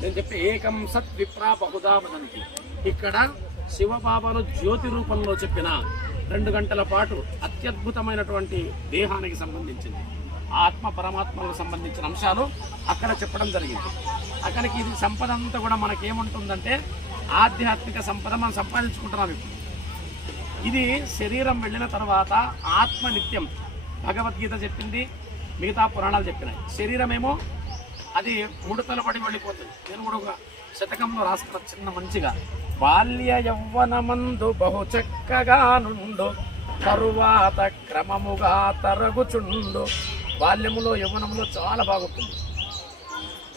నేను చెప్పే ఏకం సత్ విప్రా బహుదా వదంతి. ఇక్కడ శివబాబాను జ్యోతి రూపంలో చెప్పిన 2 గంటల పాటు అత్యద్భుతమైనటువంటి దేహానికి సంబంధించింది, ఆత్మ పరమాత్మలకు సంబంధించిన అంశాలు అక్కడ చెప్పడం జరిగింది. అక్కడికి ఇది సంపద అంతా కూడా మనకేముంటుందంటే ఆధ్యాత్మిక సంపద మనం సంపాదించుకుంటున్నాం. ఇప్పుడు ఇది శరీరం వెళ్ళిన తర్వాత ఆత్మ నిత్యం, భగవద్గీత చెప్పింది, మిగతా పురాణాలు చెప్పినాయి. శరీరమేమో అది ముడతలు పడి వెళ్ళిపోతుంది. నేను కూడా ఒక శతకంలో రాసుకున్న చిన్న మంచిగా, బాల్య యవ్వనమందు బహు చక్కగా నుండు తరువాత క్రమముగా తరగుచుండు. బాల్యములో యవ్వనంలో చాలా బాగుంటుంది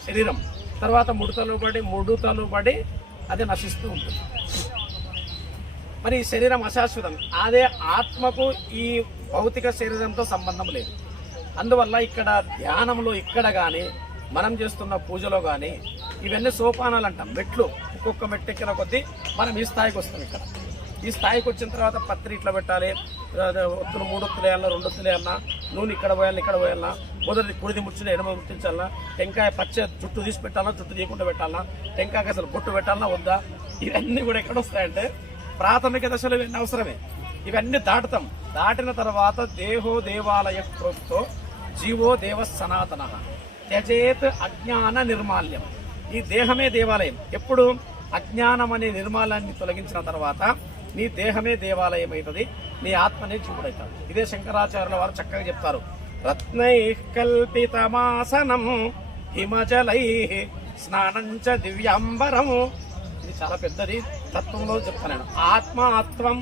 శరీరం, తర్వాత ముడతలు పడి అది నశిస్తూ ఉంటుంది. మరి ఈ శరీరం అశాశ్వతం, అదే ఆత్మకు ఈ భౌతిక శరీరంతో సంబంధం లేదు. అందువల్ల ఇక్కడ ధ్యానంలో ఇక్కడ కానీ మనం చేస్తున్న పూజలో కానీ ఇవన్నీ సోపానాలు అంటాం, మెట్లు. ఒక్కొక్క మెట్టు ఎక్కిన కొద్దీ మనం ఈ స్థాయికి వస్తాం. ఇక్కడ ఈ స్థాయికి వచ్చిన తర్వాత పత్రి ఇట్లా పెట్టాలి, ఒత్తులు 3 ఒత్తులు వేయాలన్నా 2 ఒత్తులు వేయాలన్నా, నూనె ఇక్కడ పోయాలన్నా, మొదటి కుడిది ముచ్చిన ఎడమ ముట్టించాలన్నా, టెంకాయ పచ్చ జుట్టు తీసి పెట్టాలన్నా, జుట్టు తీయకుండా పెట్టాలన్నా, టెంకాయకి అసలు బొట్టు పెట్టాలన్నా వద్దా, ఇవన్నీ కూడా ఎక్కడ వస్తాయంటే ప్రాథమిక దశలో ఇవన్నీ అవసరమే. ఇవన్నీ దాటుతాం. దాటిన తర్వాత దేహో దేవాలయ ప్రోక్తో జీవో దేవ సనాతన త్యజేత్ అజ్ఞాన నిర్మాల్యం. ఈ దేహమే దేవాలయం. ఎప్పుడు అజ్ఞానం అనే నిర్మాలాన్ని తొలగించిన తర్వాత నీ దేహమే దేవాలయం అవుతుంది, నీ ఆత్మనే జీవుడవుతాడు. ఇదే శంకరాచార్యుల వారు చక్కగా చెప్తారు. రత్నై కల్పితమాసనం హిమజలై స్నానంచ దివ్యాంబరము. ఇది చాలా పెద్దది, తత్వంలో చెప్తాను. ఆత్మాత్వం,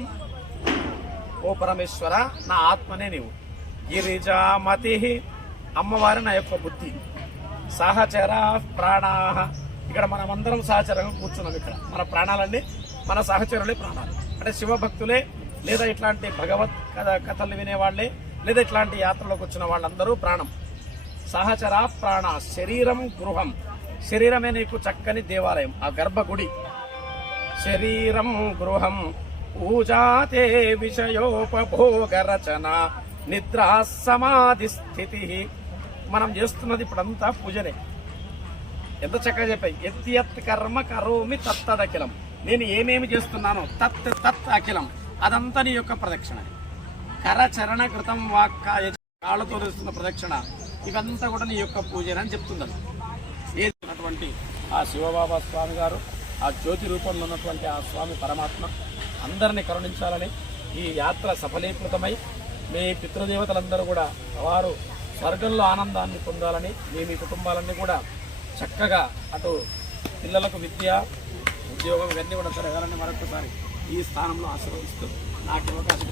ఓ పరమేశ్వర నా ఆత్మనే నీవు. గిరిజామతి, అమ్మవారి నా యొక్క బుద్ధి. సహచర ప్రాణాహ, ఇక్కడ మనమందరం సహచరంగా కూర్చున్నాం. ఇక్కడ మన ప్రాణాలన్నీ మన సహచరులే ప్రాణాలు. అంటే శివభక్తులే, లేదా ఇట్లాంటి భగవత్ కథలు వినేవాళ్లే, లేదా ఇట్లాంటి యాత్రలోకి వచ్చిన వాళ్ళందరూ ప్రాణం. సహచర ప్రాణ. శరీరం గృహం, శరీరమే నీకు చక్కని దేవాలయం, ఆ గర్భగుడి. శరీరం గృహం పూజాతే విషయోపభోగ రచన నిద్రా సమాధి స్థితి. మనం చేస్తున్నది ఇప్పుడంతా పూజనే. ఎంత చక్కగా చెప్పాయి. ఎత్తి కర్మ కరోమి తత్తదఖిలం. నేను ఏమేమి చేస్తున్నానో తత్ అఖిలం, అదంతా నీ యొక్క ప్రదక్షిణ. కరచరణ కృతం వాక్కాయ, కాళ్ళతో చేస్తున్న ప్రదక్షిణ, ఇవంతా కూడా నీ యొక్క పూజనని చెప్తుందని. ఏటువంటి ఆ శివబాబా స్వామి గారు, ఆ జ్యోతి రూపంలో ఉన్నటువంటి ఆ స్వామి పరమాత్మ అందరినీ కరుణించాలని, ఈ యాత్ర సఫలీకృతమై మీ పితృదేవతలందరూ కూడా వారు స్వర్గంలో ఆనందాన్ని పొందాలని, మీ కుటుంబాలన్నీ కూడా చక్కగా అటు పిల్లలకు విద్య, ఉద్యోగం ఇవన్నీ కూడా జరగాలని మరొకసారి ఈ స్థానంలో ఆశీర్వదిస్తూ నాకు అవకాశం